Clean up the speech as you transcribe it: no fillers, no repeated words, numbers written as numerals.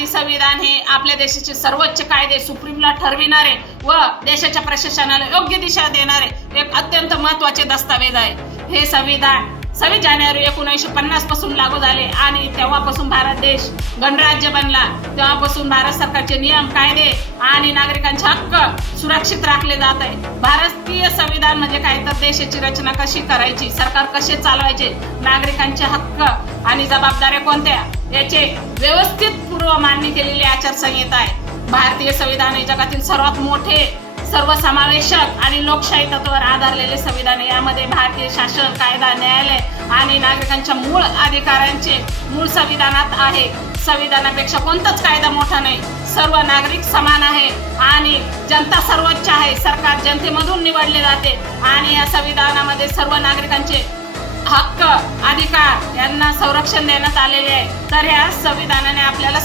भारतीय संविधान हे आपल्या देशाचे सर्वोच्च कायदे सुप्रीमला ठरविणारे व देशाच्या प्रशासनाला योग्य दिशा देणारे एक अत्यंत महत्त्वाचे दस्तावेज आहे। हे संविधान 26 जानेवारी 1950 पासून लागू झाले आणि तेव्हापासून भारत देश गणराज्य बनला। तेव्हापासून भारत सरकारचे नियम, कायदे आणि नागरिकांचे हक्क सुरक्षित राखले जात आहे। भारतीय संविधान म्हणजे काय तर देशाची रचना कशी करायची, सरकार कसे चालवायचे, नागरिकांचे हक्क आणि जबाबदाऱ्या कोणत्या याचे व्यवस्थित पूर्व मांडणी केलेली आचारसंहिता आहे। भारतीय संविधान हे जगातील सर्वात मोठे, सर्वसमावेशक आणि लोकशाही तत्वावर आधारलेले संविधान। यामध्ये भारतीय शासन, कायदा, न्यायालय आणि नागरिकांच्या मूळ अधिकारांचे मूळ संविधानात आहे। संविधानापेक्षा कोणताच कायदा मोठा नाही। सर्व नागरिक समान आहे आणि जनता सर्वोच्च आहे। सरकार जनतेमधून निवडले जाते आणि या संविधानामध्ये सर्व नागरिकांचे हक्क, अधिकार यांना संरक्षण देण्यात आलेले आहे। तर या संविधानाने आपल्याला